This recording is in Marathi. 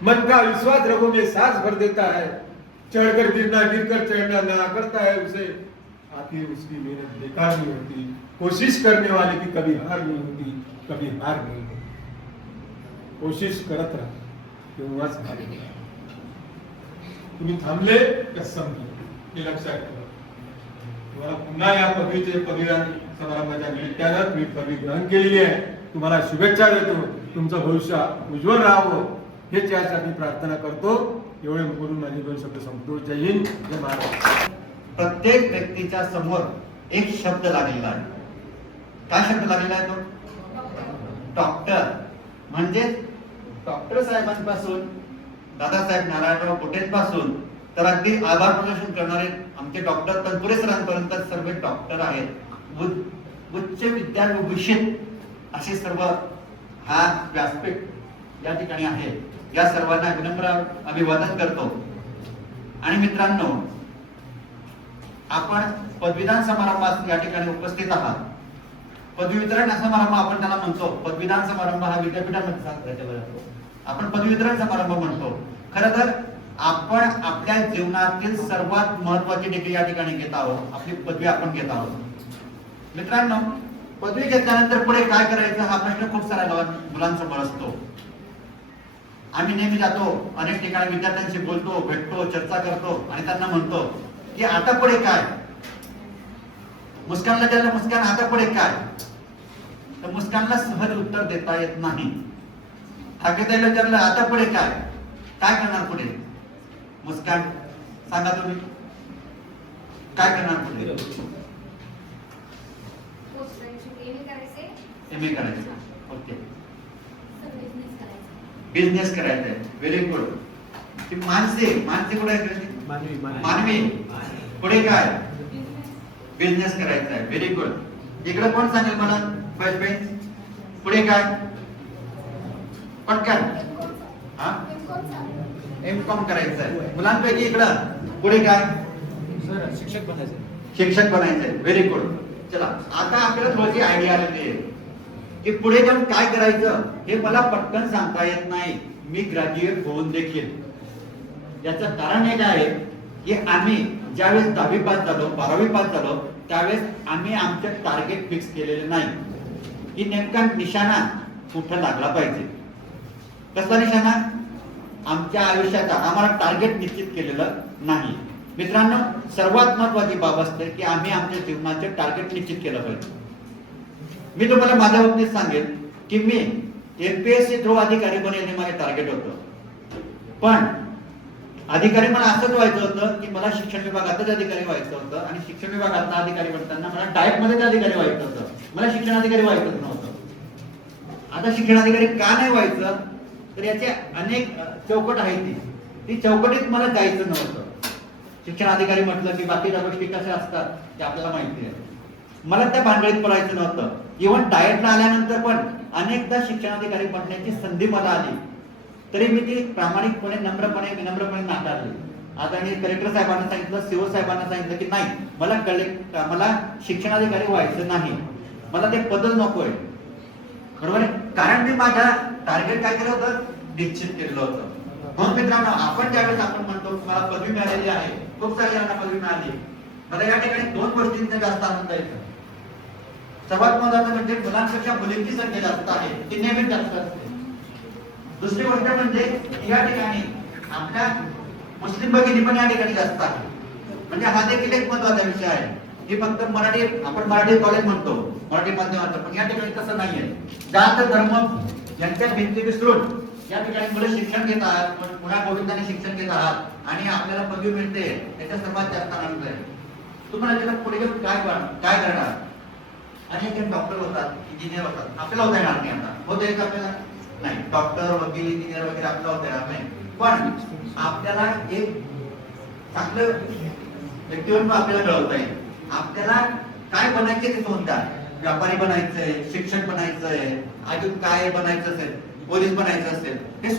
मन का विश्वास रगों में सांस भर देता है, चढ़कर गिरना गिरकर चढ़ना ना करता है उसे, आखिर उसकी मेहनत बेकार नहीं होती। कोशिश करने वाले की कभी हार नहीं होती, कभी हार नहीं होती। कोशिश करत राहा तेव्हाच हार येईल। तुम्ही थांबले का संपले हे लक्षात ठेवा। तुम्हाला पुन्हा या पदवीचे पदवीदान समारंभाच्या निमित्तानं तुम्ही पदवी ग्रहण केलेली आहे, तुम्हाला शुभेच्छा देतो। तुमचं भविष्य उज्ज्वल राहावं हेच यासाठी प्रार्थना करतो। एवढे बोलून माझे दोन शब्द संपतो। जय हिंद, जय महाराष्ट्र। प्रत्येक व्यक्तीच्या समोर एक शब्द लागलेला आहे। काय शब्द लागलेला आहे तो? डॉक्टर। म्हणजे डॉक्टर साहेबांपासून दादासाहेब नारायणराव पासून तर अगदी आभार प्रदर्शन करणारे आमचे डॉक्टर तनपुरे सरांपर्यंत सर्व डॉक्टर आहेत। उच्च विद्याभूषित असे सर्व हा व्यासपीठ या ठिकाणी आहे। या सर्वांना विनम्र अभिवादन करतो। आणि मित्रांनो, आपण पदवीदान समारंभात या ठिकाणी उपस्थित आहात। पदवी वितरण समारंभ आपण त्याला म्हणतो। पदवीदान समारंभ हा विद्यापीठामध्ये साजरा केला जातो, आपण पदवी वितरण समारंभ म्हणतो। खरं तर आपण आपल्या जीवनातील सर्वात महत्त्वाची डिग्री या ठिकाणी घेत आहोत, आपली पदवी आपण घेत आहोत। मित्रांनो, पदवी घेतल्यानंतर पुढे काय करायचं हा प्रश्न खूप साऱ्या मुलांसमोर असतो। आम्ही नेहमी जातो, अनेक ठिकाणी विद्यार्थ्यांशी बोलतो, भेटतो, चर्चा करतो आणि त्यांना म्हणतो की आता पुढे काय? मुस्कानला ज्याला मुस्कान आता पुढे काय, तर मुस्कानला सहज उत्तर देता येत नाही। ठाकेताईला विचारलं आता पुढे काय, काय करणार पुढे? मुस्कान सांगा तुम्ही, काय करणार पुढे? एमए करायचं, ओके, बिझनेस करायचा आहे, व्हेरी गुड। ती मानसी कुठे आहे? मानवी पुढे काय? बिझनेस करायचा आहे, व्हेरी गुड। इकडे कोण सांगेल मला? फर्स्ट बेंच पुढे काय? पटकन हा, एमकॉम करायचं आहे। मुलांपैकी इकडं पुढे काय? शिक्षक बनायचंय, व्हेरी गुड। चला, आता आपल्याला थोडीशी आयडिया आलेली आहे की पुढे जाऊन काय करायचं हे मला पटकन सांगता येत नाही। मी ग्रॅज्युएट होऊन देखील याचं कारण हे काय आहे की आम्ही ज्यावेळेस 10वी पास झालो, 12वी पास झालो, त्यावेळेस आम्ही आमचे टार्गेट फिक्स केलेले नाही की नेमका निशाणा कुठं लागला पाहिजे। कसला निशाणा? आमच्या आयुष्याचा आम्हाला टार्गेट निश्चित केलेलं नाही। मित्रांनो, सर्वात महत्त्वाची बाब असते की आम्ही आमच्या जीवनाचे टार्गेट निश्चित केलं पाहिजे। मी तुम्हाला माझ्या बाबतीत सांगेन की मी एमपीएससी थ्रू अधिकारी बनेल हे माझे टार्गेट होतं, पण अधिकारी मला असंच व्हायचं होतं की मला शिक्षण विभागातच अधिकारी व्हायचं होतं आणि शिक्षण विभागातला अधिकारी बनताना मला डायरेक्ट मध्ये अधिकारी व्हायचं होतं, मला शिक्षण अधिकारी व्हायचंच नव्हतं। आता शिक्षण अधिकारी का नाही व्हायचं, तर याचे अनेक चौकट आहे। ती चौकटीत मला जायचं नव्हतं। शिक्षण अधिकारी म्हटलं की बाकीच्या गोष्टी कशा असतात ते आपल्याला माहिती आहे, मला त्या भानगडीत पडायचं नव्हतं। इव्हन डाएटला आल्यानंतर पण अनेकदा शिक्षणाधिकारी बनण्याची संधी मला आली, तरी मी ती प्रामाणिकपणे, नम्रपणे, विनम्रपणे नाकारली। आता मी कलेक्टर साहेबांना सांगितलं, सीओ साहेबांना सांगितलं की नाही, मला शिक्षणाधिकारी व्हायचं नाही, मला ते पदच नकोय, बरोबर आहे? कारण मी माझ्या टार्गेट काय केलं होतं, निश्चित केलेलं होतं। म्हणून मित्रांनो, आपण ज्यावेळेस आपण म्हणतो मला पदवी मिळालेली आहे, खूप साऱ्या जणांना पदवी मिळाली, मला या ठिकाणी दोन गोष्टींचा जास्त आनंद आहे। सर्वात महत्त्वाचं म्हणजे मुलांपेक्षा मुलींची संख्या जास्त आहे, ती नेहमीच जास्त असते। दुसरी गोष्ट म्हणजे या ठिकाणी आपल्या मुस्लिम भगिनी पण या ठिकाणी जास्त आहे। म्हणजे हा देखील एक महत्त्वाचा विषय आहे की फक्त मराठी, आपण मराठी कॉलेज म्हणतो, मराठी माध्यमाचं, पण या ठिकाणी तसं नाहीये। जात धर्म यांच्या भिंती विसरून या ठिकाणी मुलं शिक्षण घेत आहात, पुन्हा गोविंदाने शिक्षण घेत आहात आणि आपल्याला पदवी मिळते, याचा सर्वात जास्त आनंद आहे। तुम्हाला त्याला पुढे घेऊन काय करणार? अनेक जण डॉक्टर होतात, इंजिनियर होतात, आपल्याला होता येणार नाही। आता होत आहे का आपल्याला? नाही, डॉक्टर, वकील, इंजिनियर वगैरे आपल्याला होता येणार नाही, पण आपल्याला एक चांगलं व्यक्तिमत्व आपल्याला घडवता येईल। आपल्याला काय बनायचे ते कोणत्या? व्यापारी बनायचंय, शिक्षक बनायचंय, अजून काय बनायचं असेल, पोलीस बनायचं असेल, हे